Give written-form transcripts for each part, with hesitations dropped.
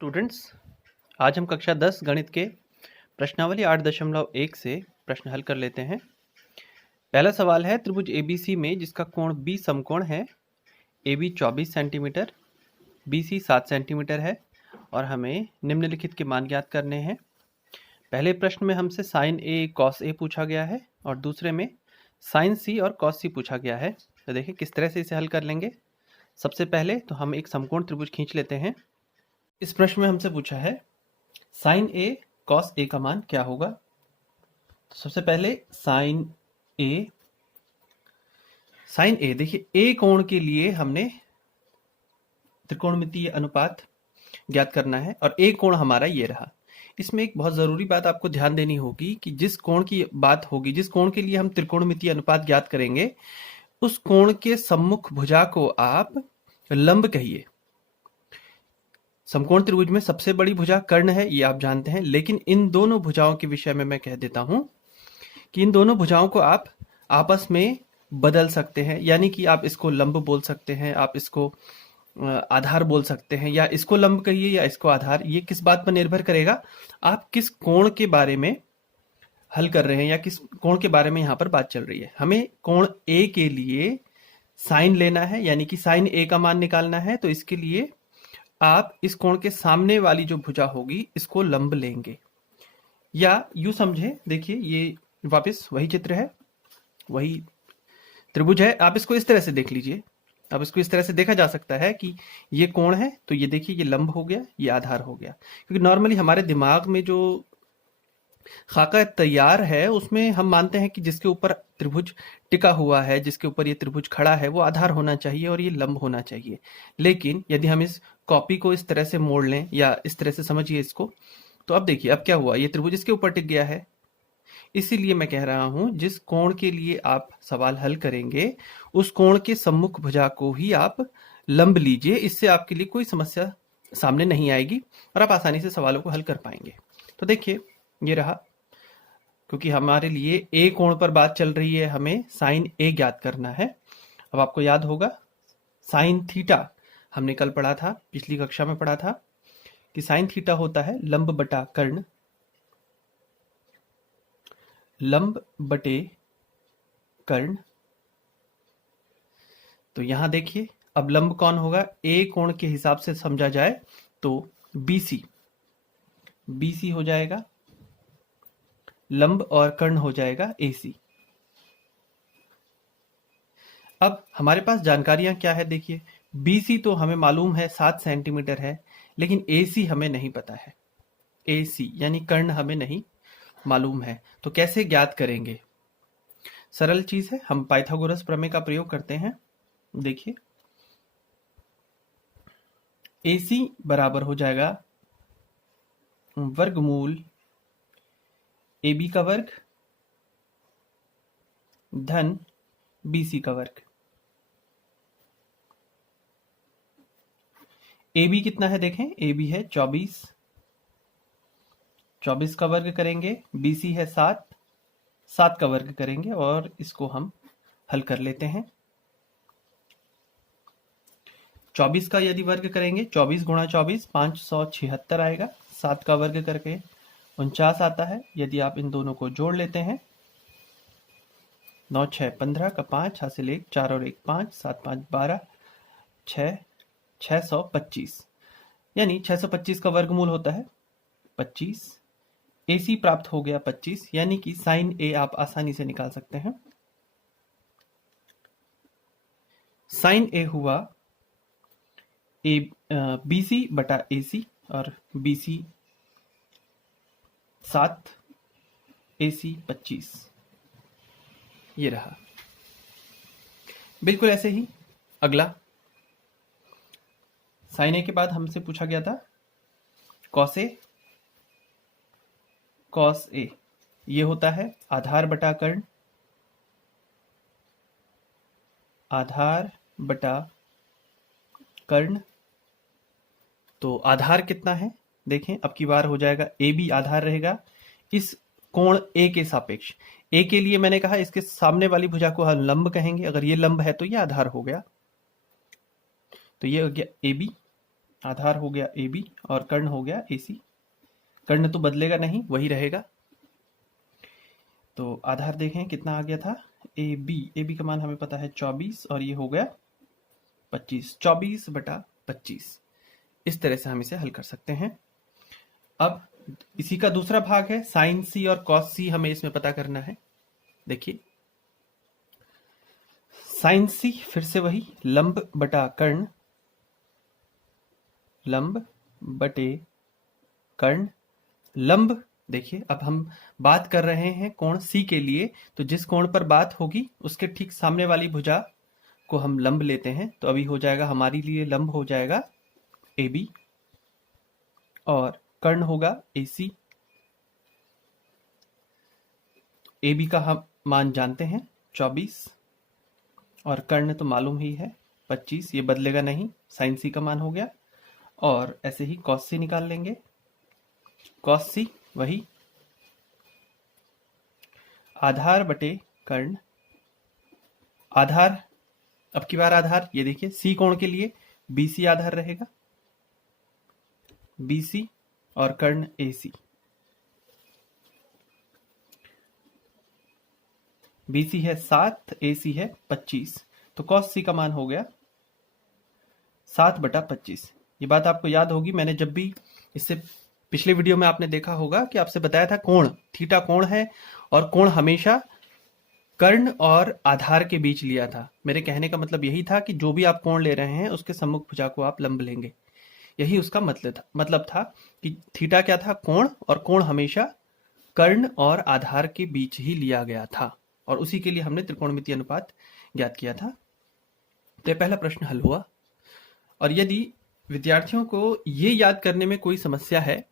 Students, आज हम कक्षा 10 गणित के प्रश्नावली 8.1 से प्रश्न हल कर लेते हैं। पहला सवाल है, त्रिभुज ABC में जिसका कोण B समकोण है, AB 24 सेंटीमीटर, BC 7 सेंटीमीटर है और हमें निम्नलिखित के मान ज्ञात करने हैं। पहले प्रश्न में हमसे साइन A कॉस A पूछा गया है और दूसरे में साइन C और कॉस C पूछा गया है। तो देखिए किस तरह से इसे हल कर लेंगे। सबसे पहले तो हम एक समकोण त्रिभुज खींच लेते हैं। इस प्रश्न में हमसे पूछा है साइन A कॉस A का मान क्या होगा। तो सबसे पहले साइन A देखिए A कोण के लिए हमने त्रिकोणमितीय अनुपात ज्ञात करना है और A कोण हमारा ये रहा। इसमें एक बहुत ज़रूरी बात आपको ध्यान देनी होगी कि जिस कोण की बात होगी, जिस कोण के लिए हम त्रिकोणमितीय अनुपात ज्ञात करेंगे, उस कोण के सम्मुख भुजा को आप लंब कहिए। समकोण त्रिभुज में सबसे बड़ी भुजा कर्ण है, ये आप जानते हैं, लेकिन इन दोनों भुजाओं के विषय में मैं कह देता हूं कि इन दोनों भुजाओं को आप आपस में बदल सकते हैं। यानी कि आप इसको लंब बोल सकते हैं, आप इसको आधार बोल सकते हैं, या इसको लंब कहिए या इसको आधार। ये किस बात पर निर्भर करेगा, आप किस कोण के बारे में हल कर रहे हैं या किस कोण के बारे में यहाँ पर बात चल रही है। हमें कोण A के लिए साइन लेना है, यानी कि साइन A का मान निकालना है। तो इसके लिए आप इस कोण के सामने वाली जो भुजा होगी इसको लंब लेंगे, या यूं समझे, देखिए ये वापस वही चित्र है, वही त्रिभुज है। आप इसको इस तरह से देख लीजिए, अब इसको इस तरह से देखा जा सकता है कि ये कोण है, तो ये देखिए ये लंब हो गया, ये आधार हो गया। क्योंकि नॉर्मली हमारे दिमाग में जो खाका तैयार है उसमें हम मानते हैं कि जिसके ऊपर त्रिभुज टिका हुआ है, जिसके ऊपर ये त्रिभुज खड़ा है, वो आधार होना चाहिए और ये लंब होना चाहिए। लेकिन यदि हम इस कॉपी को इस तरह से मोड़ लें या इस तरह से समझिए इसको, तो अब देखिए अब क्या हुआ, ये त्रिभुज इसके ऊपर टिक गया है। इसीलिए मैं कह रहा हूं जिस कोण के लिए आप सवाल हल करेंगे उस कोण के सम्मुख भुजा को ही आप लंब लीजिए। इससे आपके लिए कोई समस्या सामने नहीं आएगी और आप आसानी से सवालों को हल कर पाएंगे। तो देखिए ये रहा, क्योंकि हमारे लिए A कोण पर बात चल रही है, हमें साइन A ज्ञात करना है। अब आपको याद होगा साइन थीटा हमने कल पढ़ा था, पिछली कक्षा में पढ़ा था कि साइन थीटा होता है लंब बटा कर्ण, लंब बटे कर्ण। तो यहां देखिए अब लंब कौन होगा, A कोण के हिसाब से समझा जाए तो BC हो जाएगा लंब और कर्ण हो जाएगा AC। अब हमारे पास जानकारियां क्या है, देखिए BC तो हमें मालूम है 7 सेंटीमीटर है, लेकिन AC हमें नहीं पता है। AC यानी कर्ण हमें नहीं मालूम है, तो कैसे ज्ञात करेंगे। सरल चीज है, हम पाइथागोरस प्रमेय का प्रयोग करते हैं। देखिए AC बराबर हो जाएगा वर्गमूल AB का वर्ग धन BC का वर्ग। AB कितना है देखें, AB है 24, 24 का वर्ग करेंगे, BC है 7, 7 का वर्ग करेंगे और इसको हम हल कर लेते हैं। 24 का यदि वर्ग करेंगे, 24 गुणा 24 576 आएगा, 7 का वर्ग करके 49 आता है। यदि आप इन दोनों को जोड़ लेते हैं, 9 6 15 का 5 हासिल 1, 4 और 1 5, 7 5 12, 625, यानी 625 का वर्गमूल होता है 25। AC प्राप्त हो गया 25, यानी कि साइन A आप आसानी से निकाल सकते हैं। साइन A हुआ BC बटा AC, और BC 7, AC 25, ये रहा। बिल्कुल ऐसे ही अगला साइन A के बाद हमसे पूछा गया था कॉस A। कॉस A ये होता है आधार बटा कर्ण, आधार बटा कर्ण। तो आधार कितना है देखें, अब की बार हो जाएगा AB आधार रहेगा इस कोण A के सापेक्ष। A के लिए मैंने कहा इसके सामने वाली भुजा को हम लंब कहेंगे, अगर ये लंब है तो ये आधार हो गया, तो ये हो गया AB। आधार हो गया AB और कर्ण हो गया AC। कर्ण तो बदलेगा नहीं, वही रहेगा। तो आधार देखें कितना आ गया था, AB का मान हमें पता है 24 और ये हो गया 25, 24/25। इस तरह से हम इसे हल कर सकते हैं। अब इसी का दूसरा भाग है साइन C और कॉस C, हमें इसमें पता करना है। देखिए साइन C फिर से वही लंब बटा कर्ण, लंब बटे कर्ण, लंब। देखिए अब हम बात कर रहे हैं कोण C के लिए, तो जिस कोण पर बात होगी उसके ठीक सामने वाली भुजा को हम लंब लेते हैं। तो अभी हो जाएगा हमारे लिए लंब हो जाएगा AB और कर्ण होगा AC। AB का हम मान जानते हैं 24 और कर्ण तो मालूम ही है 25, ये बदलेगा नहीं, साइन C का मान हो गया। और ऐसे ही कॉस C निकाल लेंगे, कॉस C वही आधार बटे कर्ण, आधार अब की बार आधार, ये देखिए C कोण के लिए BC आधार रहेगा, BC और कर्ण AC। BC है 7, AC है 25, तो cos C का मान हो गया 7/25। ये बात आपको याद होगी, मैंने जब भी इससे पिछले वीडियो में आपने देखा होगा कि आपसे बताया था कोण थीटा कोण है और कोण हमेशा कर्ण और आधार के बीच लिया था। मेरे कहने का मतलब यही था कि जो भी आप कोण ले रहे हैं उसके सम्मुख भुजा को आप लंब लेंगे, यही उसका मतलब था कि थीटा क्या था, कोण, और कोण हमेशा कर्ण और आधार के बीच ही लिया गया था और उसी के लिए हमने त्रिकोणमितीय अनुपात ज्ञात किया था। तो यह पहला प्रश्न हल हुआ। और यदि विद्यार्थियों को ये याद करने में कोई समस्या है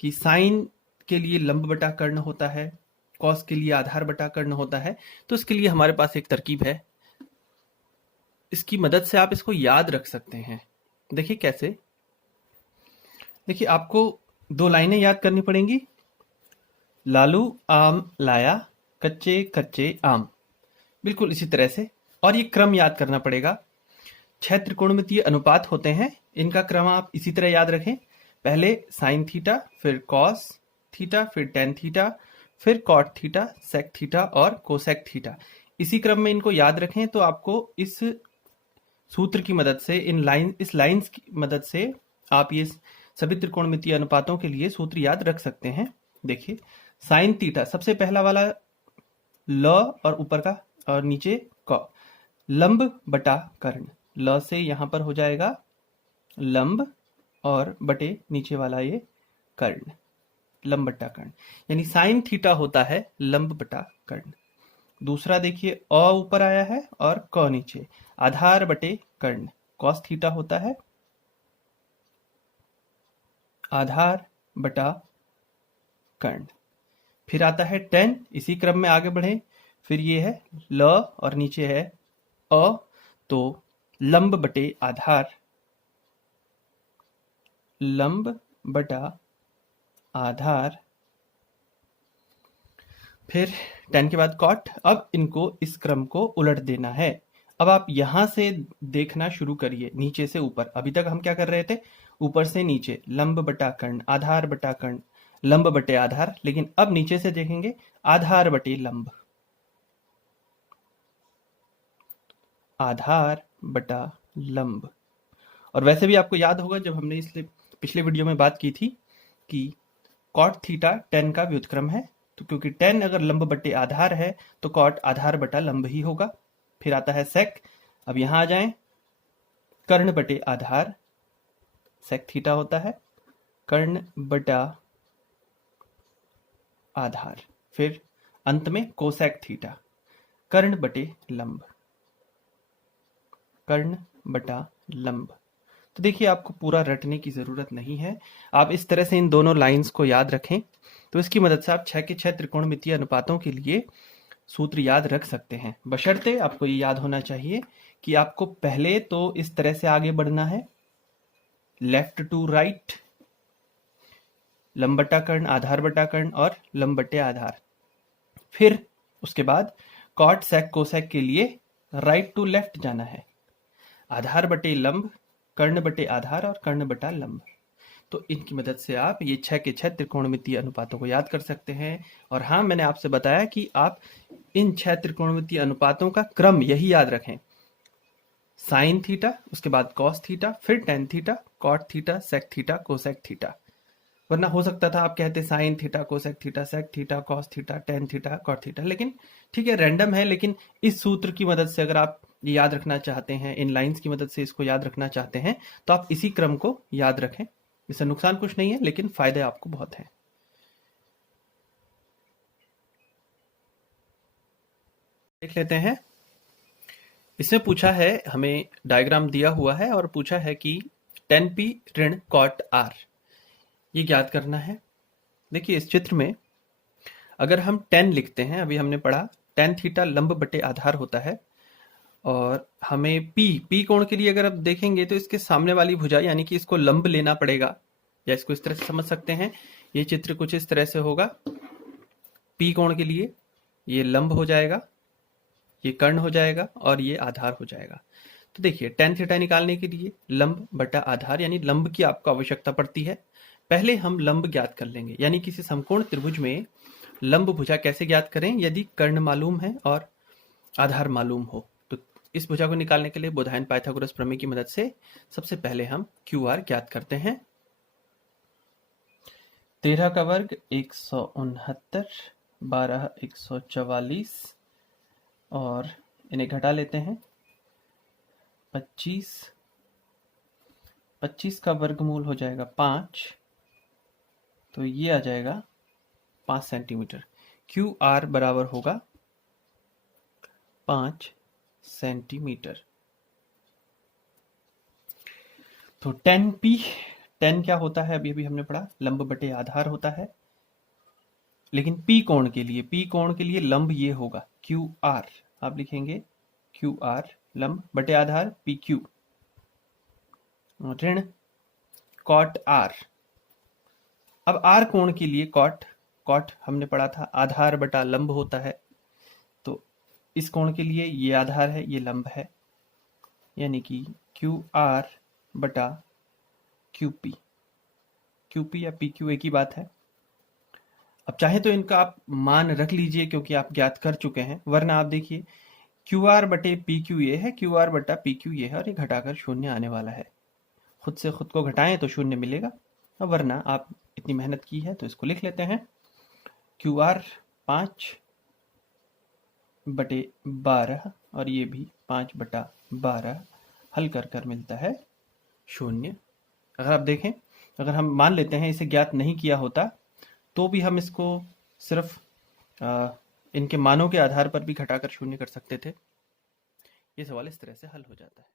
कि साइन के लिए लंब बटा कर्ण होता है, कॉस के लिए आधार बटा कर्ण होता है, तो इसके लिए हमारे पास एक तरकीब है, इसकी मदद से आप इसको याद रख सकते हैं। देखिए कैसे, देखिए आपको दो लाइनें याद करनी पड़ेंगी। लालू आम लाया, कच्चे कच्चे आम, बिल्कुल इसी तरह से। और ये क्रम याद करना पड़ेगा। 6 त्रिकोणमितीय अनुपात होते हैं, इनका क्रम आप इसी तरह याद रखें। पहले साइन थीटा, फिर कॉस थीटा, फिर टेन थीटा, फिर कॉट थीटा, सेक थीटा और कोसेक थीटा। इसी क्रम में इनको याद रखें तो आपको इस सूत्र की मदद से, इस लाइंस की मदद से आप ये सभी त्रिकोणमितीय अनुपातों के लिए सूत्र याद रख सकते हैं। देखिए साइन थीटा, सबसे पहला वाला ल और ऊपर का और नीचे क, लंब बटा कर्ण, ल से यहां पर हो जाएगा लंब और बटे नीचे वाला ये कर्ण, लंब बटा कर्ण, यानी साइन थीटा होता है लंब बटा कर्ण। दूसरा देखिए अ ऊपर आया है और क नीचे, आधार बटे कर्ण, कॉस थीटा होता है आधार बटा कर्ण। फिर आता है टेन, इसी क्रम में आगे बढ़े, फिर ये है ल और नीचे है अ, तो लंब बटे आधार, लंब बटा आधार। फिर टेन के बाद कॉट। अब इनको इस क्रम को उलट देना है। अब आप यहां से देखना शुरू करिए नीचे से ऊपर। अभी तक हम क्या कर रहे थे, ऊपर से नीचे, लंब बटा कर्ण, आधार बटा कर्ण, लंब बटे आधार। लेकिन अब नीचे से देखेंगे आधार बटे लंब, आधार बटा लंब। और वैसे भी आपको याद होगा जब हमने इसलिए पिछले वीडियो में बात की थी कि कॉट थीटा टेन का व्युत्क्रम है, तो क्योंकि टेन अगर लंब बटे आधार है तो कॉट आधार बटा लंब ही होगा। फिर आता है सेक। अब यहां आ जाएं, कर्ण बटे आधार, सेक थीटा होता है कर्ण बटा आधार। फिर अंत में कोसेक थीटा, कर्ण बटे लंब, कर्ण बटा लंब। तो देखिए आपको पूरा रटने की जरूरत नहीं है, आप इस तरह से इन दोनों लाइंस को याद रखें तो इसकी मदद से आप 6 के 6 त्रिकोणमितीय अनुपातों के लिए सूत्र याद रख सकते हैं। बशर्ते आपको ये याद होना चाहिए कि आपको पहले तो इस तरह से आगे बढ़ना है, लेफ्ट टू राइट, लंब बटा कर्ण, आधार बटा कर्ण और लंब बटे आधार। फिर उसके बाद कॉट सेक कोसेक के लिए राइट टू लेफ्ट जाना है, आधार बटे लंब, कर्ण बटे आधार और कर्ण बटा लंब। तो इनकी मदद से आप ये 6 के 6 त्रिकोणमितीय अनुपातों को याद कर सकते हैं। और हाँ, मैंने आपसे बताया कि आप इन 6 त्रिकोणमितीय अनुपातों का क्रम यही याद रखें, साइन थीटा, उसके बाद कॉस थीटा, फिर tan theta, cot theta, sec theta, cosec theta. वरना हो सकता था आप कहते sine theta, cosec theta, sec theta, cos theta, tan theta, cot theta. लेकिन ठीक है, रैंडम है, लेकिन इस सूत्र की मदद से अगर आप ये याद रखना चाहते हैं, इन लाइंस की मदद से इसको याद रखना चाहते हैं, तो आप इसी क्रम को याद रखें। इससे नुकसान कुछ नहीं है, लेकिन फायदे आपको बहुत हैं। देख लेते हैं। इसमें पूछा है, हमें डायग्राम दिया हुआ है और पूछा है कि tan p ऋण cot r ये ज्ञात करना है। देखिए इस चित्र में अगर हम tan लिखते हैं, अभी हमने पढ़ा tan थीटा लंब बटे आधार होता है, और हमें p कोण के लिए अगर आप देखेंगे तो इसके सामने वाली भुजा यानी कि इसको लंब लेना पड़ेगा, या इसको इस तरह से समझ सकते हैं। ये चित्र कुछ इस तरह से होगा। p कोण के लिए ये लंब हो जाएगा, ये कर्ण हो जाएगा और ये आधार हो जाएगा। तो देखिए tan थीटा निकालने के लिए लंब बटा आधार यानी लंब की आपको आवश्यकता पड़ती है। पहले हम लंब ज्ञात कर लेंगे, यानी किसी समकोण त्रिभुज में लंब भुजा कैसे ज्ञात करें, यदि कर्ण मालूम है और आधार मालूम हो। तो इस भुजा को निकालने के लिए बोधायन पाइथागोरस प्रमेय की मदद से सबसे पहले हम QR ज्ञात करते हैं। 13 का वर्ग 169, 12 144, और इन्हें घटा लेते हैं। 25 का वर्गमूल हो जाएगा 5, तो ये आ जाएगा 5 सेंटीमीटर। QR बराबर होगा 5 सेंटीमीटर। तो tan क्या होता है, अभी हमने पढ़ा, लंब बटे आधार होता है। लेकिन P कोण के लिए लंब ये होगा QR। आप लिखेंगे QR लंब बटे आधार PQ ऋण cot R। अब R कोण के लिए cot हमने पढ़ा था आधार बटा लंब होता है। तो इस कोण के लिए ये आधार है, ये लंब है, यानी कि QR बटा QP या PQ एक ही बात है। अब चाहे तो इनका आप मान रख लीजिए क्योंकि आप ज्ञात कर चुके हैं, वरना आप देखिए QR बटे PQ ये है, QR बटा PQ ये है, और ये घटाकर शून्य आने वाला है। खुद से खुद को घटाएं तो शून्य मिलेगा, और वरना आप इतनी मेहनत की है तो इसको लिख लेते हैं। QR 5 बटे 12 और ये भी 5 बटा 12, हल कर मिलता है शून्य। अगर आप देखें, अगर हम मान लेते हैं इसे ज्ञात नहीं किया होता तो भी हम इसको सिर्फ इनके मानों के आधार पर भी घटाकर शून्य कर सकते थे। ये सवाल इस तरह से हल हो जाता है।